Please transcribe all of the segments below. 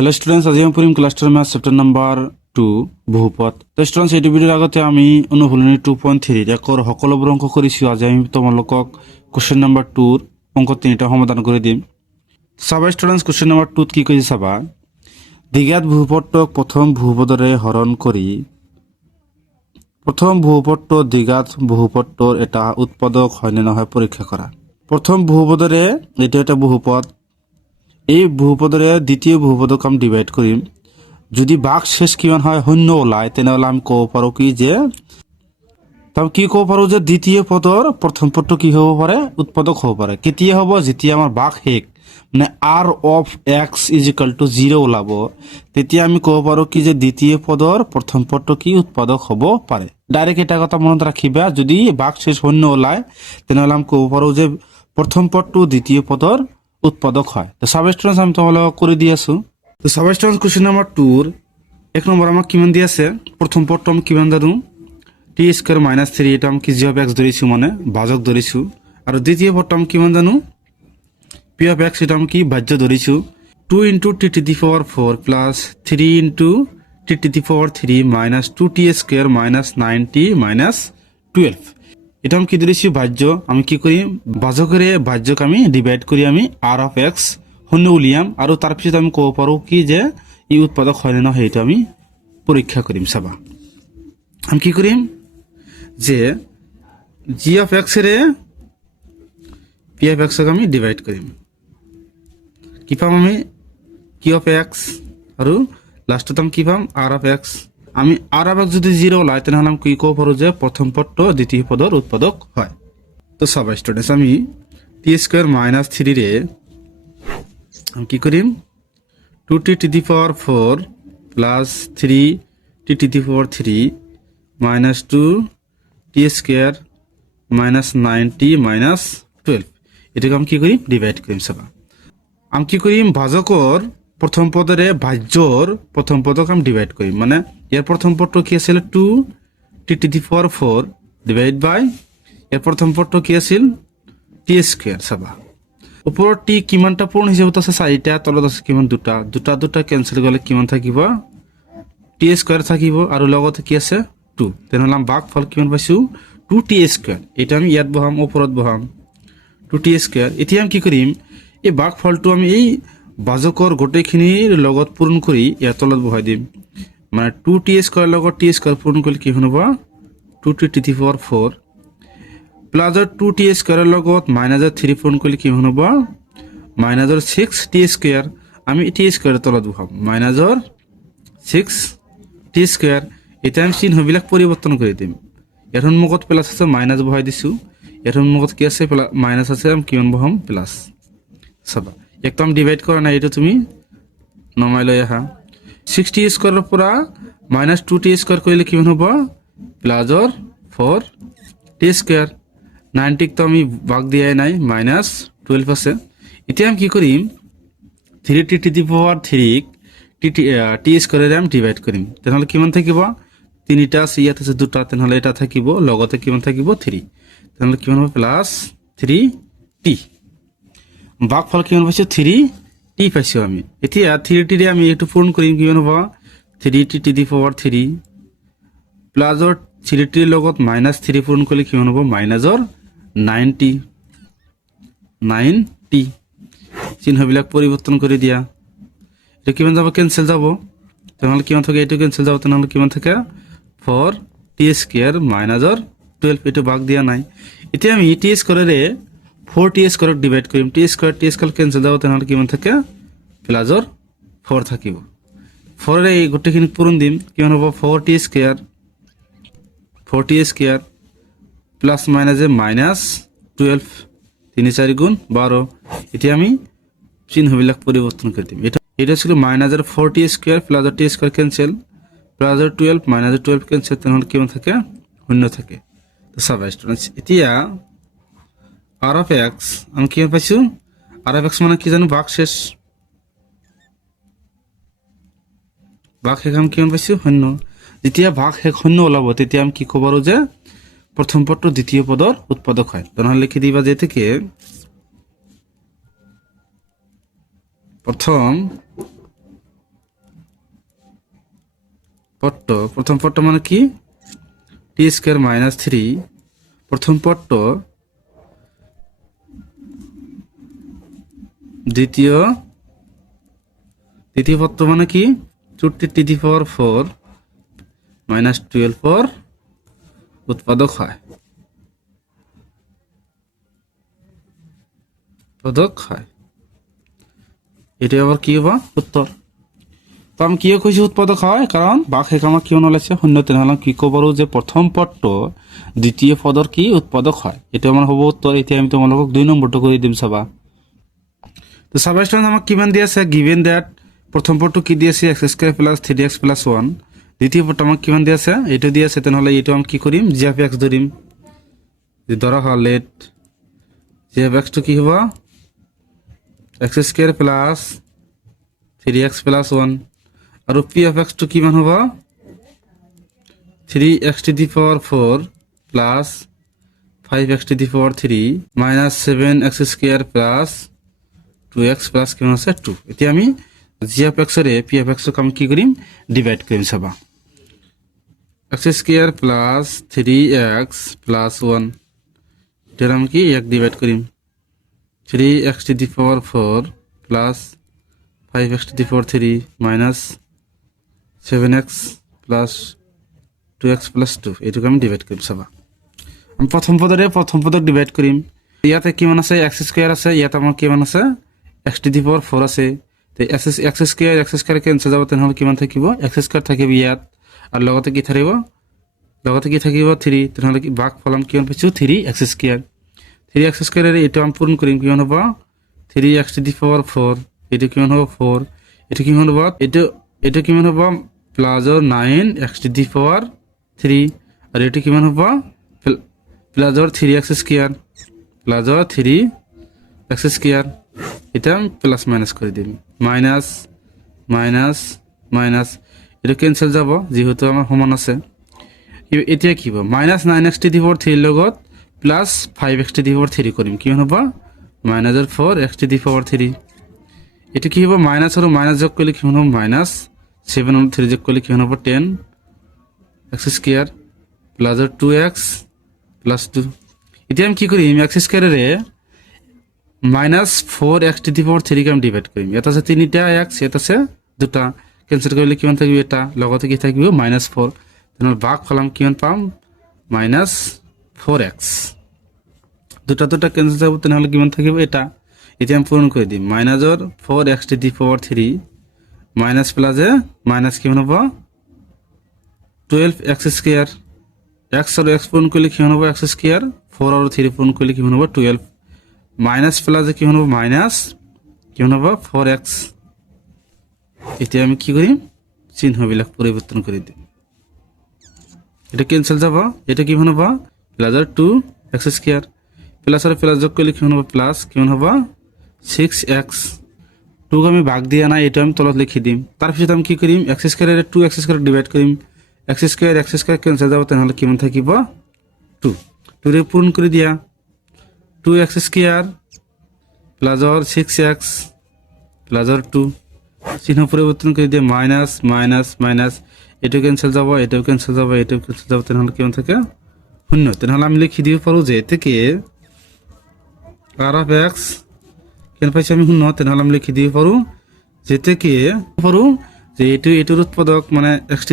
Hello students, আজি আমি পড়িম class 10 math chapter number 2 বহুপদ। তো স্টুডেন্টস এই ভিডিওর আগতে আমি অনুশীলনী 2.3 একর সকলোবোৰ অংক কৰিছো। আজি আমি তোমালোকক কোশ্চেন নাম্বার 2 অংক 3টা সমাধান কৰি দিম। চাবা স্টুডেন্টস, কোশ্চেন নাম্বার 2 কি কৈছে চাবা। দ্বিঘাত বহুপদক প্ৰথম বহুপদৰে হৰণ কৰি প্ৰথম বহুপদটো দ্বিঘাত বহুপদটোৰ এটা উৎপাদক হয় নে নহয় পৰীক্ষা কৰা। প্ৰথম বহুপদৰে এইটো এটা বহুপদ, এই বহুপদৰে দ্বিতীয় বহুপদক আমি ডিভাইড কৰিম। যদি ভাগ শেষ কিমান হয় শূন্য ওলায় তেনেহ'লে আমি ক'ব পাৰোঁ কি যে দ্বিতীয় পদৰ প্ৰথম পদটো কি হ'ব পাৰে, উৎপাদক হ'ব পাৰে। কেতিয়া হ'ব, যেতিয়া আমাৰ ভাগ শেষ মানে r of x = 0 ওলাব, তেতিয়া আমি ক'ব পাৰোঁ কি যে দ্বিতীয় পদৰ প্ৰথম পদটো কি উৎপাদক হ'ব পাৰে। ডাইৰেক্ট এটা কথা মনত ৰাখিবা, যদি ভাগ শেষ শূন্য ওলায় তেনেহ'লে আমি ক'ব পাৰোঁ যে প্ৰথম পদটো দ্বিতীয় পদৰ উৎপাদক হয়। তো সাবস্টেন্স আমি তোমালোকক করে দিয়ে আছো। তো সাবস্টেন্স কোশ্চেন নাম্বার 2 এক নম্বর আমাক কিমান দি আছে, প্রথম পদটো আমি কিমান জানো t² - 3, এটা আমি কি g of x ধৰিছো মানে ভাজক ধৰিছো। আৰু দ্বিতীয় পদটো আমি কিমান জানো p of x, এটা আমি কি ভাজ্য ধৰিছো। 2 × t⁴ plus 3 × t⁴ minus 2t² - 9t - 12, এটা আমি কি ধরেছি ভাজ্য। আমি কি করি ভাজকের ভাজ্যক আমি ডিভাইড করি আমি r of x শূন্য উলিয়াম, আর তারপিছত আমি ক'ব পাৰোঁ কি যে ই উৎপাদক হয় না সেইটো আমি পৰীক্ষা কৰিম। চাবা আমি কি কৰিম যে g of x এৰে p of x আমি ডিভাইড কৰিম। কি পাম আমি q of x, আৰু লাষ্টত আমি কি পাম r of x। আমি r of x যদি 0 ওলায় তেনেহ'লে আমি কি ক'ব পাৰোঁ যে প্ৰথম পদটো দ্বিতীয় পদৰ উৎপাদক হয়। তো চাবা স্টুডেন্টস, আমি t² - 3 রে আমি কি করিম 2t⁴ plus 3t⁴ minus 2t² - 9t - 12, এটাকে আমি কি করি ডিভাইড করিম। চাবা আমি কি করিম ভাজকৰ প্রথম পদরে ভাজ্যর প্রথম পদক আমি ডিভাইড করি, মানে এর প্রথম পদটো কি আছিল 2t⁴ ডিভাইড বাই এর প্রথম পদটো কি আছিল t²। চাবা ওপৰত টি কিমানটা পূৰণ হিচাপত আছে 4টা, তলত আছে কিমান দুটা কেনসেল গলে কিমান থাকিব t² থাকিব, আৰু লগতে কি আছে 2। তেনেহ'লে আমি ভাগফল কিমান পাইছো 2t²। এটা আমি ইয়াত বহাম, ওপৰত বহাম 2t²। এতিয়া আমি কি কৰিম এই ভাগফলটো আমি এই ভাজকৰ গোটেইখিনিৰ লগত পূৰণ কৰি ইয়াৰ তলত বহাই দিম। মানে 2t² লগত t² পূৰণ কৰিলে কি হ'ব 2t⁴ প্লাসৰ 2t² লগত মাইনাসৰ 3 পূৰণ কৰিলে কি হ'ব মাইনাসৰ 6t²। আমি t² তলত বহাম মাইনাসৰ 6t²। এতিয়া আমি চিহ্নবিলাক পৰিৱৰ্তন কৰি দিম। ইয়াৰ সন্মুখত প্লাস আছে মাইনাস বহাই দিছো, ইয়াৰ সন্মুখত কি আছে মাইনাস আছে, আমি কিমান বহাম প্লাস। চাবা একদম ডিভাইড কৰা নাই, এইটো তুমি নমাই লৈ আহা। 6t² পৰা মাইনাস 2t² কৰিলে কিমান হ'ব প্লাসৰ 4t²। 90ক তো আমি ভাগ দিয়াই নাই, মাইনাস 12 আছে। এতিয়া আমি কি কৰিম 3t⁴ t² আমি ডিভাইড কৰিম, তেনেহ'লে কিমান থাকিব 3টা আছে, ইয়াত আছে 2টা, তেনেহ'লে এটা থাকিব, লগতে কিমান থাকিব 3, তেনেহ'লে কিমান হ'ব প্লাস 3t। ভাগফল কিমান পাইছো 3t পাইছো আমি। এতিয়া 3t ৰে আমি এইটো পূৰণ কৰিম, কিমান হ'ব 3t⁴ প্লাসৰ 3t লগত মাইনাস 3 পূৰণ কৰিলে কিমান হ'ব মাইনাসৰ 9t। চিহ্নবিলাক পৰিৱৰ্তন কৰি দিয়া, এটা কিমান যাব কেনসেল যাব, তেনেহ'লে কিমান থাকে এইটো কেনসেল যাব, তেনেহ'লে কিমান থাকে 4t² মাইনাসৰ 12, এইটো ভাগ দিয়া নাই। এতিয়া আমি t²ৰে 4t² ডিভাইড কৰিম, t² কেনসেল যাব, তেনেহ'লে কিমান থাকে প্লাসৰ 4 থাকিব। 4ৰে এই গোটেইখিনি পূৰণ দিম, কিমান হ'ব 4t² প্লাস মাইনাসে মাইনাস 12, 3 4 গুণ 12। এতিয়া আমি চিহ্নবিলাক পৰিৱৰ্তন কৰি দিম। এটা ছিল মাইনাসৰ 4t² প্লাসৰ t² কেনসেল, প্লাসৰ 12 মাইনাসৰ 12 কেনসেল, তেনেহ'লে কিমান থাকে 0 থাকে। তো চাবা স্টুডেন্টস, এতিয়া r of x আমি কি পাইছো r of x মানে কি জানো ভাগ শেষ। ভাগ শেষ আমি কিমান পাইছো 0। যেতিয়া ভাগ শেষ 0 ওলাব তেতিয়া আমি কি ক'ব পাৰোঁ যে প্রথম পদটো দ্বিতীয় পদৰ উৎপাদক হয়। তেনেহ'লে লিখি দিবা যে থেকে প্রথম প্রথম পদটা মানে কি টি স্কোয়ার মাইনাস 3 প্রথম পদটা দ্বিতীয় পদটা মানে কি 2t⁴ মাইনাস 12 পর উৎপাদক হয় এটা আবার কি হবা উত্তর। তো আমি কিয় কৈছো উৎপাদক হয় কারণ বাক হেক আমার কিয় নলাইছে শূন্য তেনেহ'লে কি ক'ব পাৰো যে প্ৰথম পদটো দ্বিতীয় পদৰ কি উৎপাদক হয়, এটা আমাৰ হ'ব উত্তৰ। এতিয়া আমি তোমালোকক 2 নম্বৰটো কৰি দিম চাবা। তো চাবা ষ্টুডেণ্ট আমাক কিমান দি আছে গিভেন দ্যাট প্ৰথম পদটো কি দি আছে x² + 3x + 1, দ্বিতীয় পদটো আমাক কিমান দি আছে এইটো দি আছে, তেনেহ'লে এইটো আমি কি কৰিম g of x ধৰিম। যে ধৰা হ'ল লেট g of x টো কি হ'ব x² + 3x + 1 আৰু p of x টো কিমান হ'ব 3x⁴ plus 5x⁴ minus 7x² plus 2x plus কিমান আছে 2। এতিয়া আমি g of x ৰে p of x ক আমি কি কৰিম ডিভাইড কৰিম চাবা। x² প্লাস 3x প্লাস 1 এটা আমি কি এক ডিভাইড কৰিম 3x⁴ plus 5x⁴ minus 7x plus 2x plus 2 এইটোকে আমি ডিভাইড কৰিম চাবা। আমি প্ৰথম পদক ডিভাইড কৰিম। ইয়াতে কিমান আছে x² আছে, ইয়াতে আমাৰ কিমান আছে x⁴ আছে। তো x² কেনসেল যাব, তেনেহ'লে কিমান থাকিব x² থাকিব ইয়াত আৰু লগতে কি থাকিব 3, তেনেহ'লে কি ভাগ ফলাম কিমান পাইছো 3x²। 3x² এৰে এইটো আমি পূৰণ কৰিম কিমান হ'ব 3x⁴, এইটো কিমান হ'ব 4, এইটো কিমান হ'ব এইটো কিমান হ'ব প্লাসৰ 9x⁴, আৰু এইটো কিমান হ'ব প্লাসৰ 3x², প্লাসৰ 3x²। এটা আমি প্লাস মাইনাস করে দিম, মাইনাস মাইনাস মাইনাস এটা কেনসেল যাব যেহেতু আমার সমান আছে। এতিয়া কি হ'ব মাইনাস 9x⁴ লগত প্লাস 5x⁴ কৰিম কিমান হ'ব মাইনাসৰ 4x⁴। এটা কি হ'ব মাইনাস আৰু মাইনাস যোগ কৰিলে কিমান হ'ব মাইনাস 7 আৰু 3 যোগ কৰিলে কিমান হ'ব 10x² প্লাসৰ 2x প্লাস 2। এতিয়া আমি কি কৰিম x² ৰে মাইনাস 4x⁴ কে আমি ডিভাইড কৰিম। এটা আছে 3টা x, এটা আছে 2টা, কেনসেল কৰিলে কিমান থাকিব এটা লগতে কি থাকিব -4, তেনেহ'লে ভাগ ফলাম কিমান পাম মাইনাস 4x, দুটা কেনসেল যাব তেনেহ'লে কিমান থাকিব এটা। এতিয়া আমি পূৰণ কৰি দিম মাইনাসৰ 4x⁴ মাইনাস প্লাসে মাইনাস কিমান হ'ব 12x², x আৰু x পূৰণ কৰিলে কিমান হ'ব x², 4 আৰু 3 পূৰণ কৰিলে কিমান হ'ব 12, মাইনাস প্লাসে কিমান হ'ব মাইনাস কিমান হ'ব 4x। এতিয়া আমি কি কৰিম চিহ্নবিলাক পৰিৱৰ্তন কৰি দিম, এটা কেনসেল যাব, এটা কিমান হ'ব প্লাসৰ 2x², প্লাস আৰু প্লাস যোগ কৰিলে কিমান হ'ব প্লাস কিমান হ'ব 6x। 2ক আমি ভাগ দিয়া নাই, এটা আমি তলত লিখি দিম। তাৰপিছত আমি কি কৰিম x² ৰে 2x² ডিভাইড কৰিম, x² কেনসেল যাব, তেনেহ'লে কিমান থাকিব 2, 2 ৰে পূৰণ কৰি দিয়া 2x² প্লাসৰ 6x প্লাসৰ 2, চিহ্ন পৰিৱৰ্তন কৰি দিয়ে মাইনাস মাইনাস মাইনাস, এইটো কেনসেল যাব, এটাও কেনসেল যাব, এটাও কেনসেল যাব, তেনেহ'লে কিমান থাকে 0। তেনেহ'লে আমি লিখি দিব পাৰোঁ যে থেকে r of x কেন পাইছি আমি 0, তেনেহ'লে আমি লিখি দিব পাৰোঁ যে থেকে যে এইটোৰ উৎপাদক মানে x⁴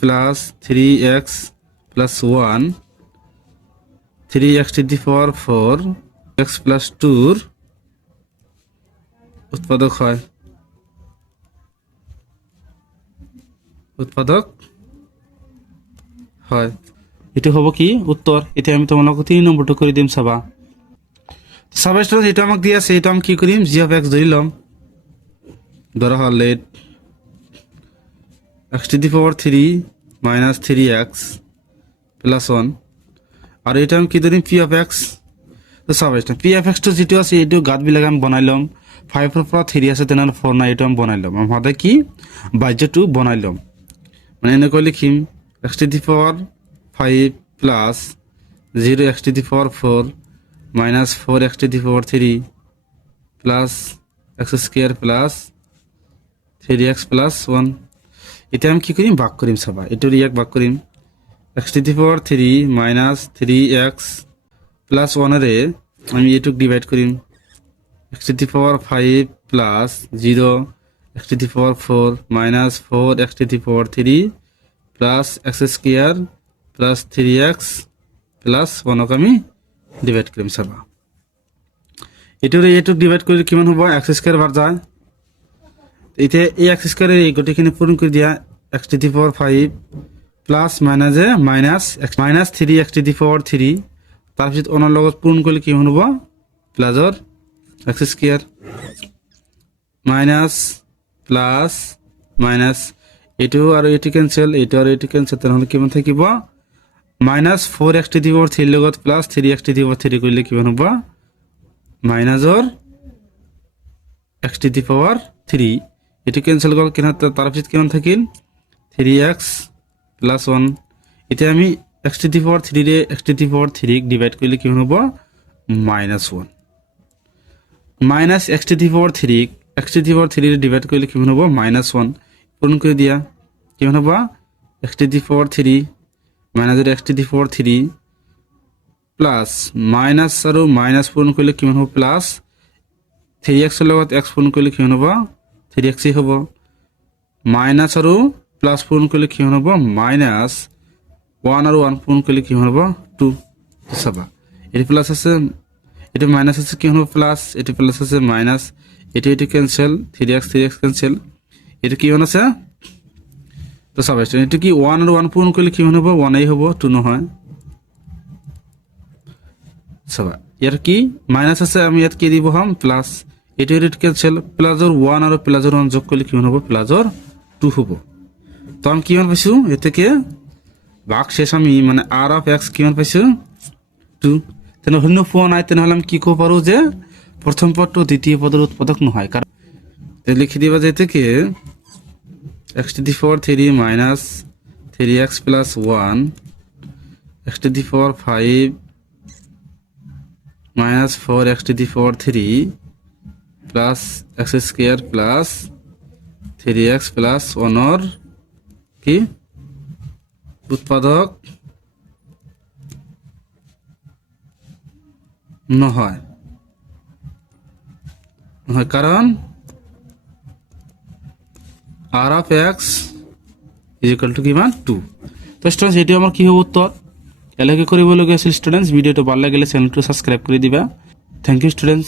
plus 3x plus 1 3x⁴ x plus 2 উৎপাদক হয়, এটো হ'ব কি উত্তৰ। এতিয়া আমি তোমালোকক 3 নম্বৰটো কৰি দিম চাবা। সাবস্ট্রেট এটা আমাক দি আছে, এটা আমি কি কৰিম g of x ধৰি লম, ধৰা হ'ল late x⁴ minus 3x plus 1, আৰু এটা আমি কি ধৰিম p of x। তো সাবস্ট্রেট p of x টো যেটো আছে এইটো গাতবিলাক আমি বনাই লম, 5 ৰ পৰা 3 আছে তেনেহ'লে 4 নাই, এইটো আমি বনাই লম, আমাদের কি বাহ্যটো বনাই লম, মানে এনেকৈ লিখিম x⁴ 5 plus 0x⁴ minus 4x⁴ plus x² plus 3x plus 1। এটা আমি কি করিম ভাগ করিম চাবা এটোর ইয়াক ভাগ করিম x to the power 3 minus 3x plus 1 রে আমি এটুক ডিভাইড করিম x to the power 5 plus 0 x to the power 4 minus 4 x to the power 3 plus x square plus 3x plus 1 ক আমি ডিভাইড করিম চাবা এটোরে এটুক ডিভাইড করলে কিমান হ'ব x স্কয়ার বার যায় এতে এই x স্কয়ারের এই গটিখিনি পূরণ করে দিয়া x to the power 5 plus মাইনাসে minus minus 3 x to the power 3 তাৰপিছত অনাৰ লগত পূৰণ কৰিলে কি হ'ব প্লাসৰ x square minus plus minus এটো আৰু এটো ক্যান্সেল এটো আৰু এটো ক্যান্সেল তেনেহলে কিমান থাকিব minus 4 x to the power 3 লগত plus 3 x to the power 3 কৰিলে কিমান হ'ব মাইনাসৰ x to the power 3 এটো ক্যান্সেল গল কিনা তাৰপিছত কিমান থাকিল 3x plus 1 এটা আমি x to the power 3 রে x to the power 3 divide করলে কি হবে -1 minus x to the power 3 x to the power 3 রে ডিভাইড করলে কি হবে -1 পূরণ করে দিয়া কি হবে x to the power 3 minus x to the power 3 plus minus আর মাইনাস পূরণ করলে কি হবে প্লাস 3x এর লগত x পূরণ করলে কি হবে 3x ই হবে মাইনাস আর প্লাস পূরণ করলে কি হ'ব মাইনাস 1 আর 1 পূরণ করলে কি হ'ব 2 চাবা এটি প্লাস আছে এটি মাইনাস আছে কি হ'ব প্লাস এটি প্লাস আছে মাইনাস এটি ক্যান্সেল 3x ক্যান্সেল এটি কি হন আছে তো চাবা এটি কি 1 আর 1 পূরণ করলে কি হ'ব 1 এই হ'ব 2 নহয় চাবা ইয়ার কি মাইনাস আছে আমি ইয়াত কি দিব হম প্লাস এটি ক্যান্সেল প্লাসৰ 1 আর প্লাসৰ 1 যোগ করলে কি হ'ব প্লাসৰ 2 হ'ব তো আমি কিমান পাইছো এ থেকে ভাগ শেষ আমি মানে r of x কিমান পাইছো 2 তেনে শূন্য পোৱা নাই তেনেহলে আমি কি ক'ব পাৰো যে প্ৰথম পদটো দ্বিতীয় পদৰ উৎপাদক নহয় কাৰণ লিখি দিবা যে থেকে x to the power 3 minus 3x plus 1 x to the power 5 minus 4x to the power 3 plus x square plus 3x plus 1 or কি উৎপাদক নহয় কারণ r of x is equal to কিমান 2 তো স্টুডেন্টস এটি আমার কি হবে উত্তর এলাকে কৰিব লগা আছিল স্টুডেন্টস ভিডিওটো ভাল লাগিলে চ্যানেলটো সাবস্ক্রাইব কৰি দিবা থ্যাংক ইউ স্টুডেন্টস